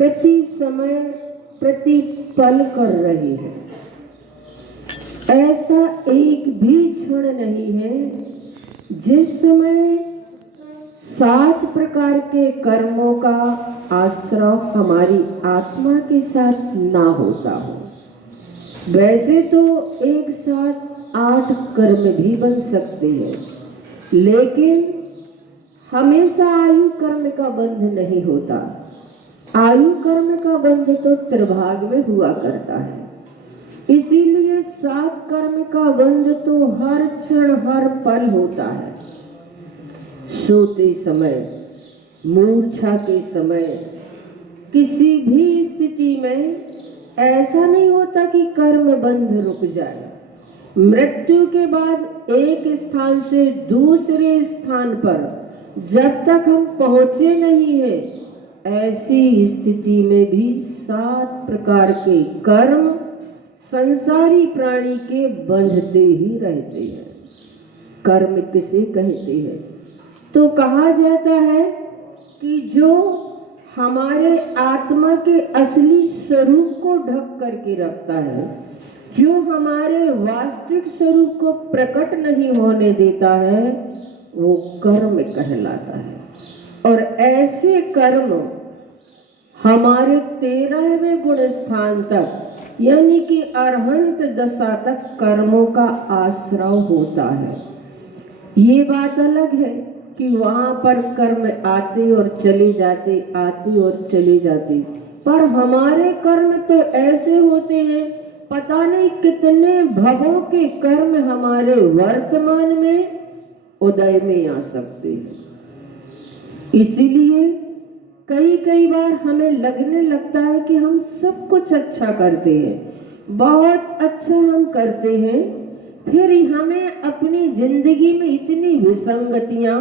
प्रति समय प्रति पल कर रहे हैं। ऐसा एक भी क्षण नहीं है जिस समय 7 प्रकार के कर्मों का आश्रय हमारी आत्मा के साथ ना होता हो। वैसे तो एक साथ 8 कर्म भी बन सकते हैं, लेकिन हमेशा आयु कर्म का बंध नहीं होता। आयु कर्म का बंध तो त्रिभाग में हुआ करता है। इसीलिए 7 कर्म का बंध तो हर क्षण हर पल होता है। सोते समय, मूर्छा के समय, किसी भी स्थिति में ऐसा नहीं होता कि कर्म बंध रुक जाए। मृत्यु के बाद एक स्थान से दूसरे स्थान पर जब तक हम पहुंचे नहीं हैं, ऐसी स्थिति में भी 7 प्रकार के कर्म संसारी प्राणी के बंधते ही रहते हैं। कर्म किसे कहते हैं? तो कहा जाता है कि जो हमारे आत्मा के असली स्वरूप को ढक करके रखता है, जो हमारे वास्तविक स्वरूप को प्रकट नहीं होने देता है, वो कर्म कहलाता है। और ऐसे कर्म हमारे 13वें गुण स्थान तक यानी कि अरहंत दशा तक कर्मों का आश्रय होता है। ये बात अलग है कि वहां पर कर्म आते और चले जाते, आते और चले जाते, पर हमारे कर्म तो ऐसे होते हैं, पता नहीं कितने भवों के कर्म हमारे वर्तमान में उदय में आ सकते हैं। इसीलिए कई बार हमें लगने लगता है कि हम सब कुछ अच्छा करते हैं, बहुत अच्छा हम करते हैं, फिर हमें अपनी जिंदगी में इतनी विसंगतियां,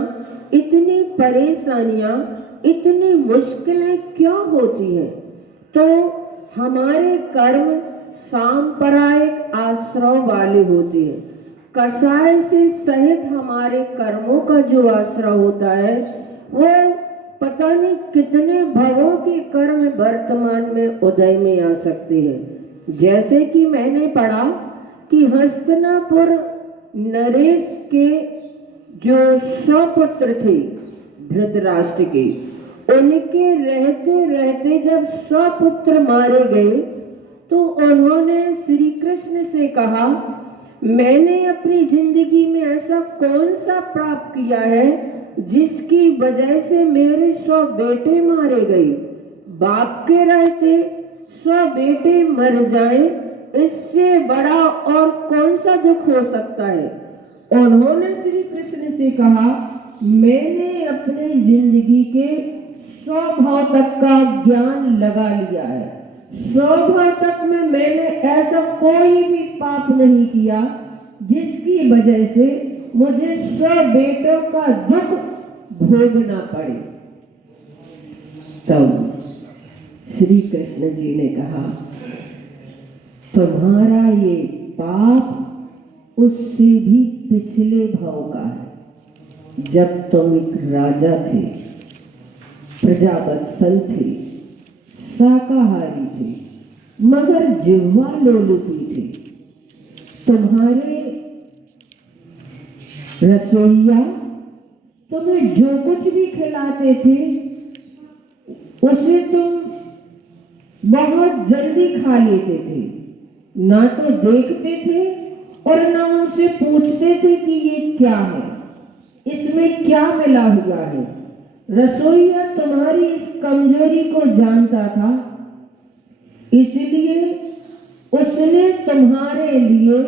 इतनी परेशानियां, इतनी मुश्किलें क्यों होती हैं? तो हमारे कर्म सांप्रदायिक आश्रय वाले होते हैं। कसाय से सहित हमारे कर्मों का जो आश्रय होता है, वो पता नहीं कितने भवों के कर्म वर्तमान में उदय में आ सकते हैं। जैसे कि मैंने पढ़ा कि हस्तिनापुर नरेश के जो स्वपुत्र थे धृतराष्ट्र के, उनके रहते रहते जब स्वपुत्र मारे गए तो उन्होंने श्री कृष्ण से कहा, मैंने अपनी जिंदगी में ऐसा कौन सा प्राप्त किया है जिसकी वजह से मेरे 100 बेटे मारे गए? बाप के रहते 100 बेटे मर जाएं, इससे बड़ा और कौन सा दुख हो सकता है? उन्होंने श्री कृष्ण से कहा, मैंने अपने जिंदगी के 100 भाव तक का ज्ञान लगा लिया है। 100 भाव तक में मैंने ऐसा कोई भी पाप नहीं किया जिसकी वजह से मुझे 100 बेटों का दुख भोगना पड़े। तब श्री कृष्ण जी ने कहा, तुम्हारा ये पाप उससे भी पिछले भाव का है। जब तुम एक राजा थे, प्रजावत्सल थे, शाकाहारी थे, मगर जिह्वा लोलुपी थे। तुम्हारे रसोइया तुम्हें जो कुछ भी खिलाते थे उसे तुम बहुत जल्दी खा लेते थे, ना तो देखते थे और ना उनसे पूछते थे कि ये क्या है, इसमें क्या मिला हुआ है। रसोइया तुम्हारी इस कमजोरी को जानता था, इसलिए उसने तुम्हारे लिए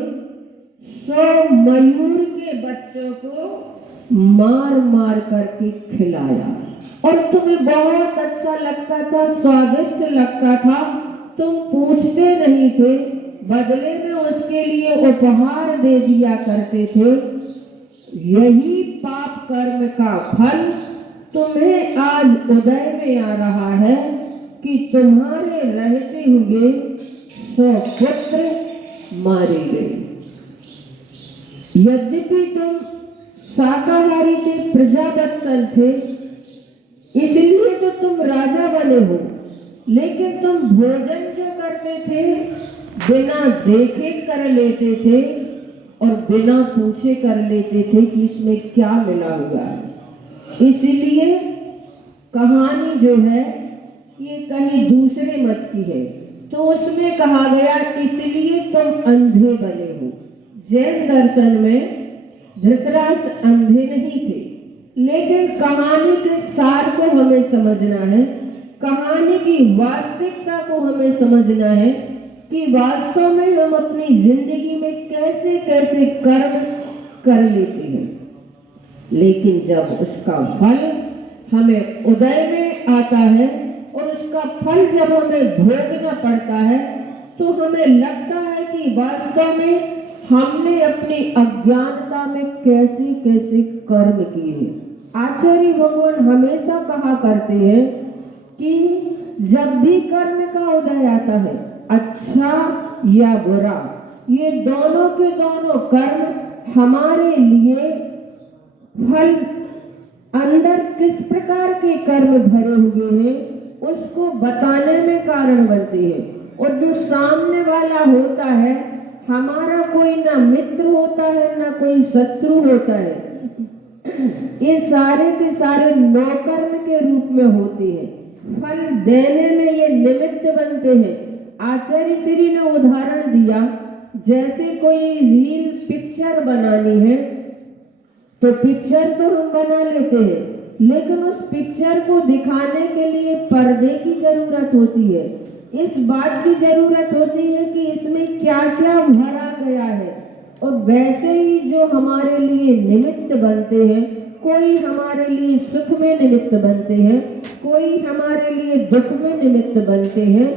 100 मयूर के बच्चों को मार मार करके खिलाया और तुम्हें बहुत अच्छा लगता था, स्वादिष्ट लगता था। तुम पूछते नहीं थे, बदले में उसके लिए उपहार दे दिया करते थे। यही पाप कर्म का फल तुम्हें आज उदय में आ रहा है कि तुम्हारे रहते हुए 100 पुत्र मारे गए। यद्यपि तुम शाकाहारी थे, प्रजावत्सल थे, इसलिए तो तुम राजा बने हो, लेकिन तुम भोजन जो करते थे बिना देखे कर लेते थे और बिना पूछे कर लेते थे कि इसमें क्या मिला हुआ है। इसलिए कहानी जो है ये कहीं दूसरे मत की है, तो उसमें कहा गया इसलिए तुम अंधे बने हो। जैन दर्शन में धृतराष्ट्र अंधे नहीं थे, लेकिन कहानी के सार को हमें समझना है, कहानी की वास्तविकता को हमें समझना है कि वास्तव में हम अपनी जिंदगी में कैसे कैसे कर्म कर लेते हैं, लेकिन जब उसका फल हमें उदय में आता है और उसका फल जब हमें भोगना पड़ता है तो हमें लगता है कि वास्तव में हमने अपनी अज्ञानता में कैसे कैसे कर्म किए हैं। आचार्य भगवान हमेशा कहा करते हैं कि जब भी कर्म का उदय आता है, अच्छा या बुरा, ये दोनों के दोनों कर्म हमारे लिए फल अंदर किस प्रकार के कर्म भरे हुए हैं उसको बताने में कारण बनते हैं। और जो सामने वाला होता है हमारा कोई ना मित्र होता है ना कोई शत्रु होता है, ये सारे के सारे नौकर्म के रूप में होते हैं, फल देने में ये निमित्त बनते हैं। आचार्य श्री ने उदाहरण दिया, जैसे कोई रील पिक्चर बनानी है तो पिक्चर तो हम बना लेते हैं, लेकिन उस पिक्चर को दिखाने के लिए पर्दे की जरूरत होती है, इस बात की जरूरत होती है कि इसमें क्या क्या भरा गया है। और वैसे ही जो हमारे लिए निमित्त बनते हैं, कोई हमारे लिए सुख में निमित्त बनते हैं, कोई हमारे लिए दुख में निमित्त बनते हैं,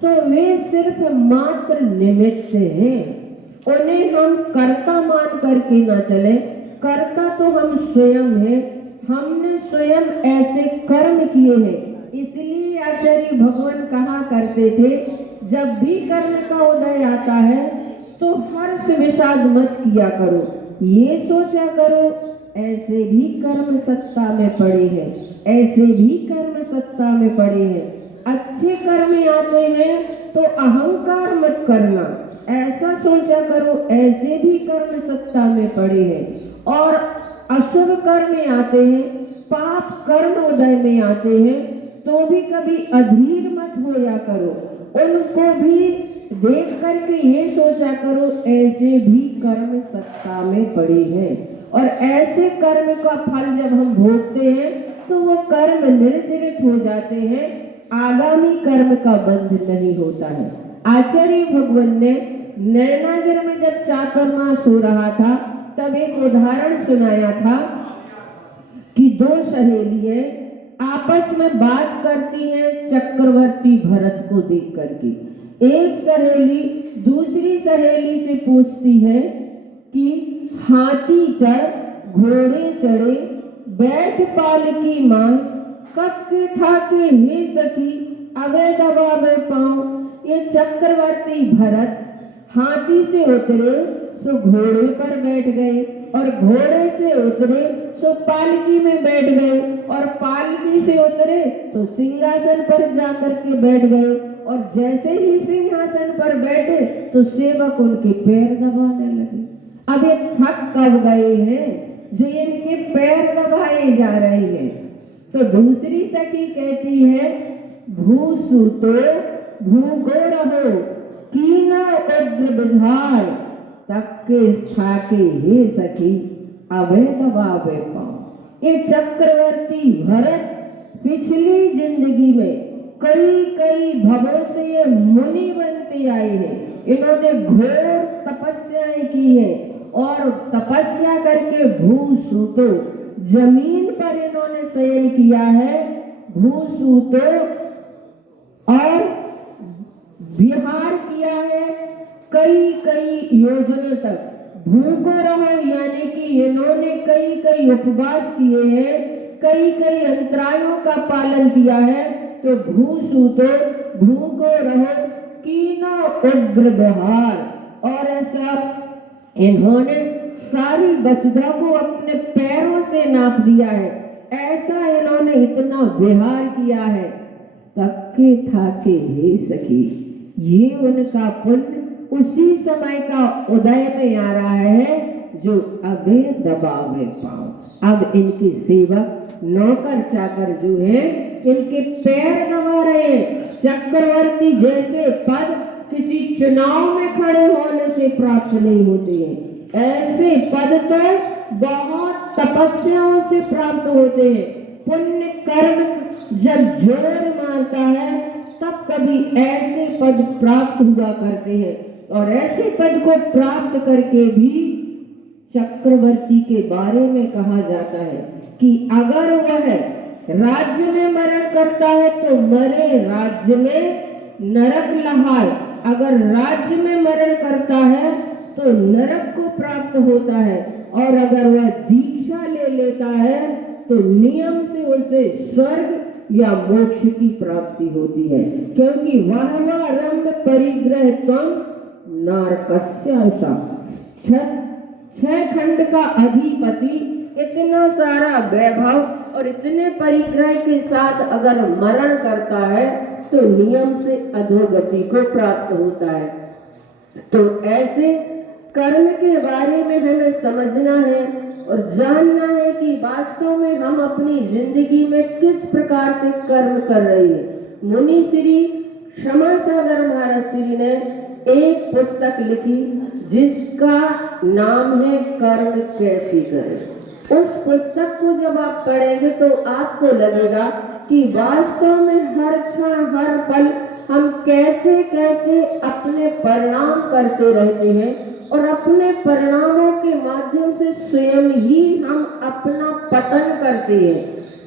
तो वे सिर्फ मात्र निमित्त हैं, उन्हें हम कर्ता मान करके ना चले। कर्ता तो हम स्वयं हैं, हमने स्वयं ऐसे कर्म किए हैं। इसलिए आचार्य भगवान कहा करते थे, जब भी कर्म का उदय आता है तो हर्ष विषाद मत किया करो, ये सोचा करो ऐसे भी कर्म सत्ता में पड़े हैं, ऐसे भी कर्म सत्ता में पड़े हैं। अच्छे कर्म आते हैं तो अहंकार मत करना, ऐसा सोचा करो ऐसे भी कर्म सत्ता में पड़े हैं। और अशुभ कर्म आते हैं, पाप कर्म उदय में आते हैं, तो भी कभी अधीर मत होया करो, उनको भी देख करके ये सोचा करो ऐसे भी कर्म सत्ता में पड़े हैं। और ऐसे कर्म का फल जब हम भोगते हैं तो वो कर्म निर्जरित हो जाते हैं, आगामी कर्म का बंध नहीं होता है। आचार्य भगवान ने नैनागिर में जब चातुर्मास हो रहा था तब एक उदाहरण सुनाया था कि दो सहेलियां आपस में बात करती हैं चक्रवर्ती भरत को देख करके। एक सहेली दूसरी सहेली से पूछती है कि हाथी चढ़ घोड़े चढ़े बैठ पालकी मां, कब के ठाके हे सखी अबे दबावे पाँव। ये चक्रवर्ती भरत हाथी से उतरे सो घोड़े पर बैठ गए, और घोड़े से उतरे सो पालकी में बैठ गए, और पालकी से उतरे तो सिंहासन पर जाकर के बैठ गए, और जैसे ही सिंहासन पर बैठे तो सेवक उनके पैर दबाने लगे। अब ये थक कब गए हैं जो इनके पैर दबाए जा रहे हैं। तो दूसरी सखी कहती है, भूसु तो भूगो रहो कीना उग्र बिहार, तक के ठाके हे सखी अबे दबावे पाँव। ये चक्रवर्ती भरत पिछली जिंदगी में कई कई भवों से ये मुनि बनते आए हैं, इन्होंने घोर तपस्याएं की है, और तपस्या करके भूसुतो जमीन पर इन्होंने शयन किया है, भूसुतो और विहार किया है कई कई योजनों तक। भूखो रहो यानी कि इन्होंने कई कई उपवास किए हैं, कई कई अंतरायों का पालन किया है। तो भूसुतो भूखो रहो कीना उग्र विहार, और ऐसा इन्होंने सारी वसुधा को अपने पैरों से नाप दिया है, ऐसा इन्होंने इतना विहार किया है। तक्के थाके हे सखी, ये उनका पुण्य उसी समय का उदय में आ रहा है जो अबे दबावे पाओ। अब इनके सेवक नौकर चाकर जो है इनके पैर दबा रहे हैं। चक्रवर्ती जैसे पद किसी चुनाव में खड़े होने से प्राप्त नहीं होते हैं, ऐसे पद तो बहुत तपस्याओं से प्राप्त होते हैं। पुण्य कर्म जब जोर मारता है तब कभी ऐसे पद प्राप्त हुआ करते हैं, और ऐसे पद को प्राप्त करके भी चक्रवर्ती के बारे में कहा जाता है कि अगर वह राज्य में मरण करता है तो मरे राज्य में नरक लहाए, अगर राज्य में मरण करता है तो नरक को प्राप्त होता है, और अगर वह दीक्षा ले लेता है तो नियम से उसे स्वर्ग या मोक्ष की प्राप्ति होती है, क्योंकि वह रंग परिग्रह तम नारकस्या। छह खंड का अधिपति इतना सारा वैभव और इतने परिग्रह के साथ अगर मरण करता है तो नियम से अधोगति को प्राप्त होता है। तो ऐसे कर्म के बारे में हमें समझना है और जानना है कि वास्तव में हम अपनी जिंदगी में किस प्रकार से कर्म कर रहे हैं। मुनि श्री क्षमा सागर महाराज श्री ने एक पुस्तक लिखी जिसका नाम है कर्म कैसे करें। उस पुस्तक को जब आप पढ़ेंगे तो आपको लगेगा कि वास्तव में हर क्षण हर पल हम कैसे कैसे अपने परिणाम करते रहते हैं, और अपने परिणामों के माध्यम से स्वयं ही हम अपना पतन करते हैं।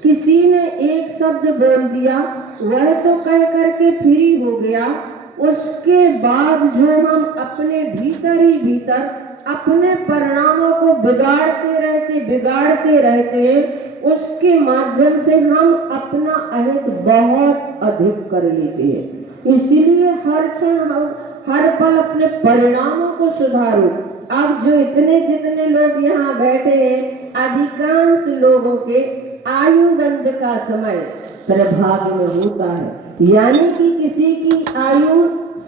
किसी ने एक शब्द बोल दिया, वह तो कह करके फ्री हो गया, उसके बाद जो हम अपने भीतर ही भीतर अपने परिणामों को बिगाड़ते रहते हैं, उसके माध्यम से हम अपना अहित बहुत अधिक कर लेते हैं। इसीलिए हर क्षण हर पल अपने परिणामों को सुधारो। अब जो जितने लोग यहाँ बैठे हैं, अधिकांश लोगों के आयु बंध का समय प्रभाग में होता है, यानी कि किसी की आयु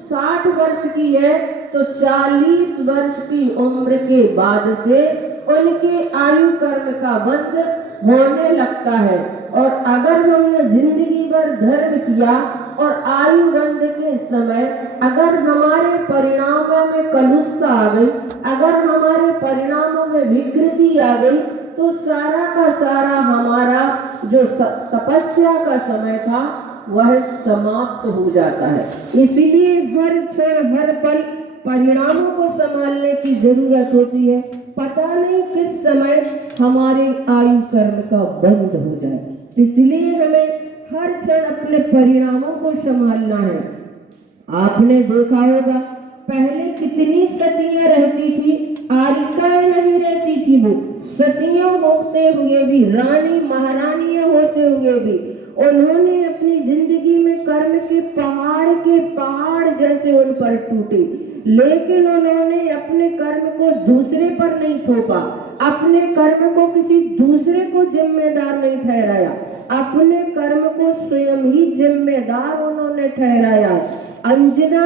60 वर्ष की है तो 40 वर्ष की उम्र के बाद से उनके आयु कर्म का बंध होने लगता है। और अगर हमने जिंदगी भर धर्म किया और आयु बंध के समय अगर हमारे परिणामों में कलुषता आ गई, अगर हमारे परिणामों में विकृति आ गई, तो सारा का सारा हमारा जो तपस्या का समय था वह समाप्त हो जाता है। इसीलिए हर क्षण हर पल परिणामों को संभालने की जरूरत होती है। पता नहीं किस समय हमारे आयु कर्म का बंद हो जाए, इसलिए हमें हर क्षण अपने परिणामों को संभालना है। आपने देखा होगा पहले कितनी सतियां रहती थी, आलिकाएं नहीं रहती थी। वो सतियां होते हुए भी, रानी महारानियां होते हुए भी उन्होंने अपनी जिंदगी में कर्म के पहाड़ जैसे उन पर टूटे, लेकिन उन्होंने अपने कर्म को दूसरे पर नहीं थोपा, अपने कर्म को किसी दूसरे को जिम्मेदार नहीं ठहराया, अपने कर्म को स्वयं ही जिम्मेदार उन्होंने ठहराया। अंजना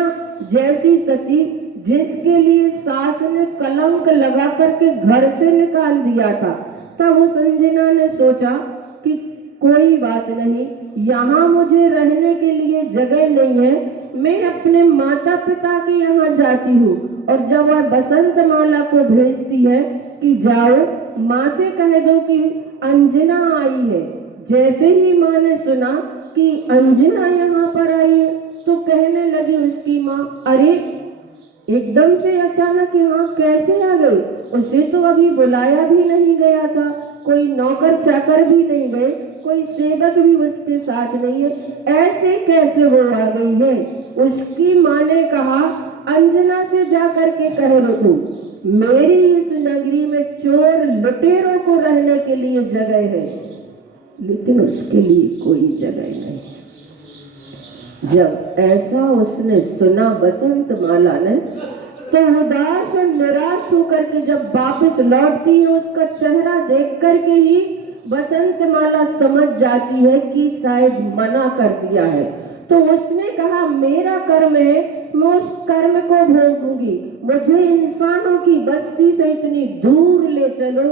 जैसी सती जिसके लिए सास ने कलंक लगा करके घर से निकाल दिया था, तब उस अंजना ने सोचा कि कोई बात नहीं, यहाँ मुझे रहने के लिए जगह नहीं है, मैं अपने माता पिता के यहाँ जाती हूँ। और जब वह बसंत माला को भेजती है कि जाओ माँ से कह दो कि अंजना आई है। जैसे ही माँ ने सुना कि अंजना यहाँ पर आई है तो कहने लगी उसकी माँ, अरे एकदम से अचानक यहाँ कैसे आ गई? उसे तो अभी बुलाया भी नहीं गया था, कोई नौकर चाकर भी नहीं गए, कोई सेवक भी उसके साथ नहीं है, ऐसे कैसे वो आ गई है? उसकी माँ ने कहा, अंजना से जाकर के कह दो मेरी इस नगरी में चोर लुटेरों को रहने के लिए जगह है, लेकिन उसके लिए कोई जगह नहीं। जब ऐसा उसने सुना बसंत माला ने, तो उदास और निराश होकर के जब वापस लौटती है, उसका चेहरा देख करके ही बसंत माला समझ जाती है कि शायद मना कर दिया है, तो उसने कहा मेरा कर्म है, मैं उस कर्म को भोगूंगी, मुझे इंसानों की बस्ती से इतनी दूर ले चलो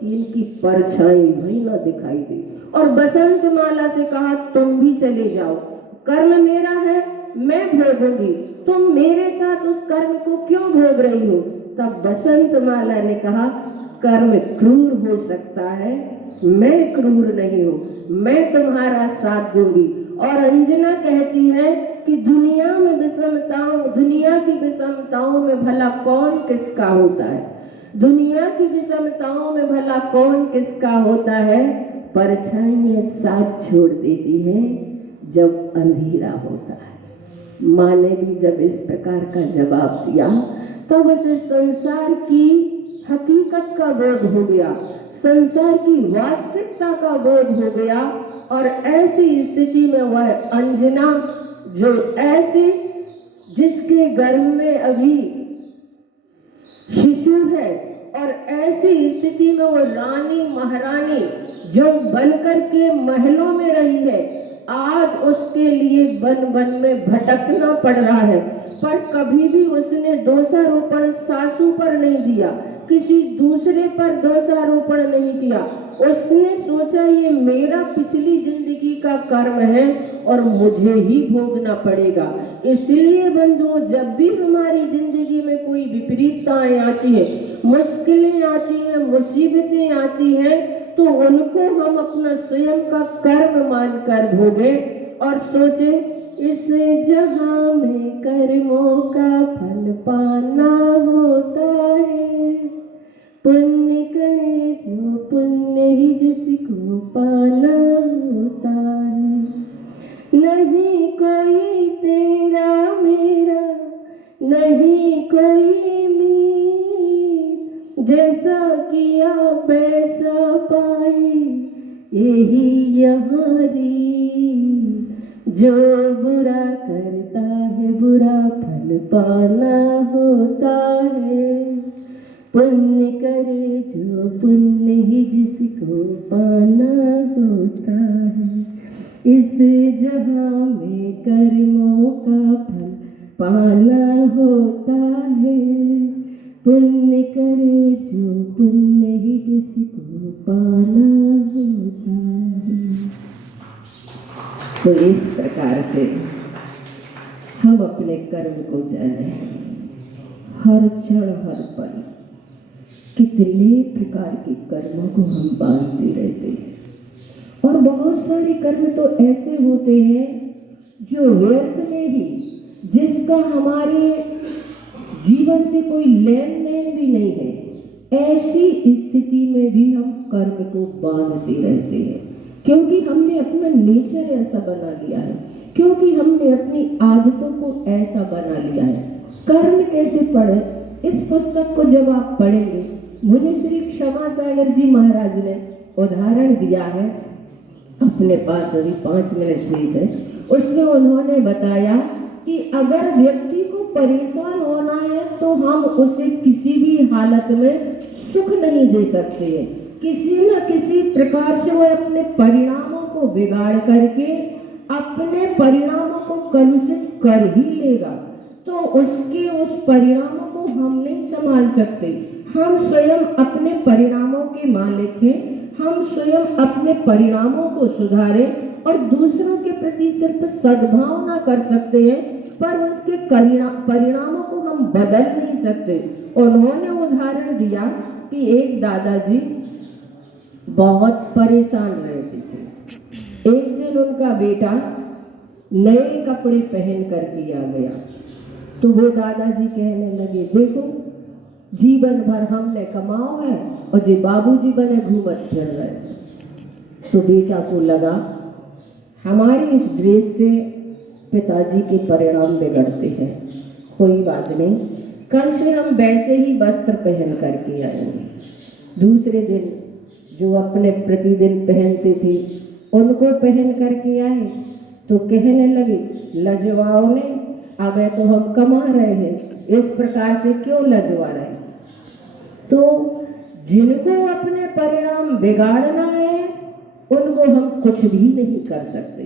कि इनकी परछाई भी ना दिखाई दे। और बसंत माला से कहा तुम भी चले जाओ, कर्म मेरा है, मैं भोगूंगी, तुम मेरे साथ उस कर्म को क्यों भोग रही हो। तब बसंत माला ने कहा कर्म क्रूर हो सकता है, मैं क्रूर नहीं हूँ, मैं तुम्हारा साथ दूंगी। और अंजना कहती है कि दुनिया की विषमताओं में भला कौन किसका होता है, दुनिया की विषमताओं में भला कौन किसका होता है, परछाइयां साथ छोड़ देती हैं जब अंधेरा होता है। माँ ने भी जब इस प्रकार का जवाब दिया तब उसे संसार की हकीकत का बोध हो गया, संसार की वास्तविकता का बोध हो गया। और ऐसी स्थिति में वह अंजना जो ऐसे जिसके गर्भ में अभी शिशु है और ऐसी स्थिति में वो रानी महारानी जो बनकर के महलों में रही है, आज उसके लिए वन वन में भटकना पड़ रहा है, पर कभी भी उसने दोषारोपण सासू पर नहीं दिया, किसी दूसरे पर दोषारोपण नहीं किया। उसने सोचा ये मेरा पिछली जिंदगी का कर्म है और मुझे ही भोगना पड़ेगा। इसलिए बंधुओं, जब भी हमारी जिंदगी में कोई विपरीतताएं आती है, मुश्किलें आती हैं, मुसीबतें आती हैं, तो उनको हम अपना स्वयं का कर्म मानकर भोगे और सोचे इस जहां में कर्मों का फल पाना होता है, पुण्य करे जो पुण्य ही जिसको पाना होता है, नहीं कोई तेरा मेरा, नहीं कोई मीत, जैसा किया वैसा पाए यही यहाँ रीत, जो बुरा करता है बुरा फल पाना होता है, पुण्य करे जो पुण्य ही जिसको पाना होता है, इस जहां में कर्मों का फल पाना होता है, पुण्य करे जो पुण्य ही जिसको पाना होता है। तो इस प्रकार से हम अपने कर्म को जाने, हर क्षण हर पल कितने प्रकार के कर्मों को हम बांधते रहते हैं, और बहुत सारे कर्म तो ऐसे होते हैं जो व्यर्थ में ही, जिसका हमारे जीवन से कोई लेन देन भी नहीं है, ऐसी स्थिति में भी हम कर्म को बांधते रहते हैं, क्योंकि हमने अपना नेचर ऐसा बना लिया है, क्योंकि हमने अपनी आदतों को ऐसा बना लिया है। कर्म कैसे पढ़े, इस पुस्तक को जब आप पढ़ेंगे, मुझे श्री क्षमा सागर जी महाराज ने उदाहरण दिया है, अपने पास अभी 5 मिनट शेष है, उसमें उन्होंने बताया कि अगर व्यक्ति को परेशान होना है तो हम उसे किसी भी हालत में सुख नहीं दे सकते हैं, किसी न किसी प्रकार से वह अपने परिणामों को बिगाड़ करके अपने परिणामों को कलुषित कर ही लेगा। तो उसके उस परिणामों को हम नहीं संभाल सकते, हम स्वयं अपने परिणामों के मालिक हैं, हम स्वयं अपने परिणामों को सुधारें और दूसरों के प्रति सिर्फ सद्भावना कर सकते हैं, पर उनके परिणामों को हम बदल नहीं सकते। उन्होंने उदाहरण दिया कि एक दादाजी बहुत परेशान रहते थे। एक दिन उनका बेटा नए कपड़े पहन करके आ गया, तो वो दादाजी कहने लगे, देखो जीवन भर हमने कमाओ है और जी बाबूजी बने घूमत फिर रहे। तो बेटा को लगा हमारी इस ड्रेस से पिताजी के परिणाम बिगड़ते हैं, कोई बात नहीं, कल से हम वैसे ही वस्त्र पहन करके आएंगे। दूसरे दिन जो अपने प्रतिदिन पहनते थे उनको पहन करके आए, तो कहने लगे लजवाओ ने, अब तो हम कमा रहे हैं, इस प्रकार से क्यों लजवा रहे। तो जिनको अपने परिणाम बिगाड़ना है उनको हम कुछ भी नहीं कर सकते,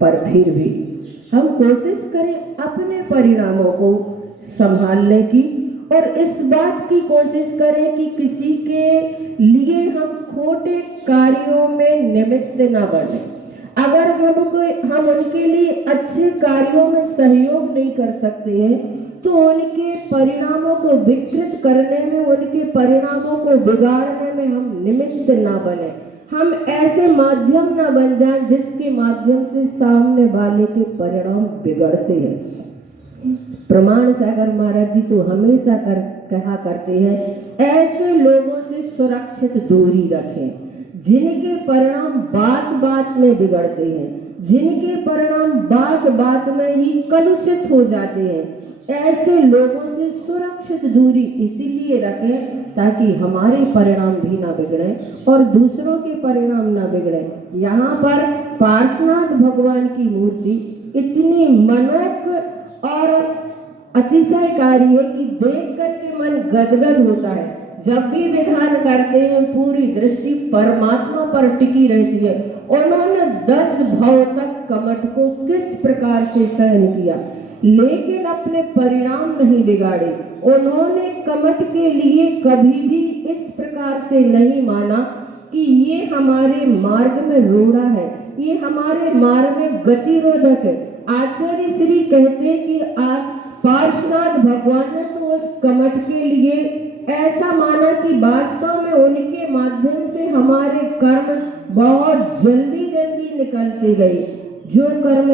पर फिर भी हम कोशिश करें अपने परिणामों को संभालने की और इस बात की कोशिश करें कि किसी के लिए हम खोटे कार्यों में निमित्त न बने। अगर हम उनके लिए अच्छे कार्यों में सहयोग नहीं कर सकते हैं तो उनके परिणामों को विकृत करने में, उनके परिणामों को बिगाड़ने में हम निमित्त ना बने। हम ऐसे माध्यम ना बन जाएं जिसके माध्यम से सामने वाले के परिणाम बिगड़ते हैं। प्रमाण सागर महाराज जी तो हमेशा कहा करते हैं, ऐसे लोगों से सुरक्षित दूरी रखें जिनके परिणाम बात बात में बिगड़ते हैं, जिनके परिणाम बात बात में ही कलुषित हो जाते हैं। ऐसे लोगों से सुरक्षित दूरी इसीलिए रखें ताकि हमारे परिणाम भी ना बिगड़े और दूसरों के परिणाम ना बिगड़े। यहाँ पर पार्श्वनाथ भगवान की मूर्ति इतनी मनोज्ञ और अतिशयकारी है कि देख करके मन गदगद होता है। जब भी विधान करते हैं पूरी दृष्टि परमात्मा पर टिकी रहती है। उन्होंने 10 भाव तक कमठ को किस प्रकार से सहन किया, लेकिन अपने परिणाम नहीं बिगाड़े। उन्होंने कमठ के लिए कभी भी इस प्रकार से नहीं माना कि ये हमारे मार्ग में रोड़ा है, ये हमारे मार्ग में गतिरोधक है। आचार्य श्री कहते कि आज पार्श्वनाथ भगवान ने तो उस कमठ के लिए ऐसा माना कि वास्तव में उनके माध्यम से हमारे कर्म बहुत जल्दी जल्दी निकलते गए। जो कर्म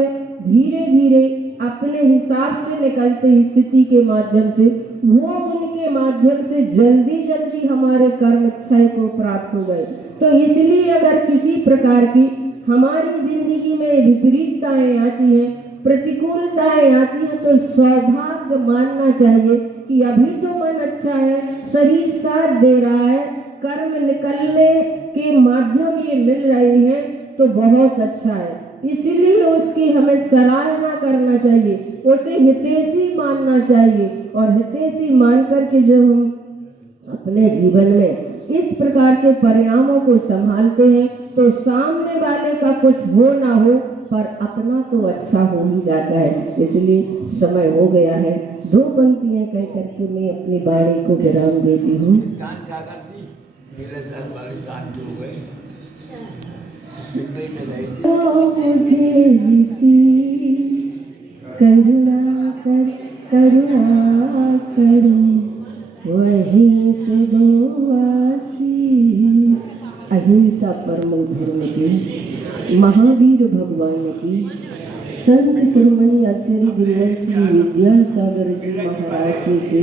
धीरे धीरे अपने हिसाब से निकलते स्थिति के माध्यम से, वो उनके माध्यम से जल्दी जल्दी हमारे कर्म क्षय को प्राप्त हो गए। तो इसलिए अगर किसी प्रकार की हमारी जिंदगी में विपरीतताएं आती हैं, प्रतिकूलताएं आती हैं, तो सौभाग्य मानना चाहिए कि अभी तो मन अच्छा है, शरीर साथ दे रहा है, कर्म निकलने के माध्यम ये मिल रहे हैं तो बहुत अच्छा है। इसीलिए उसकी हमें सराहना करना चाहिए, उसे हितैषी मानना चाहिए और हितैषी मान करके जो हम अपने जीवन में इस प्रकार से परिणामों को संभालते हैं तो सामने वाले का कुछ हो ना हो पर अपना तो अच्छा हो ही जाता है। इसलिए समय हो गया है, 2 पंक्तियां कह करके मैं अपनी वाणी को विराम देती हूँ। करुणा करो वहीं से अहिंसा परमो धर्म की, महावीर भगवान की, संत शिरोमणि आचार्य गुरुवर श्री विद्यासागर जी महाराज जी के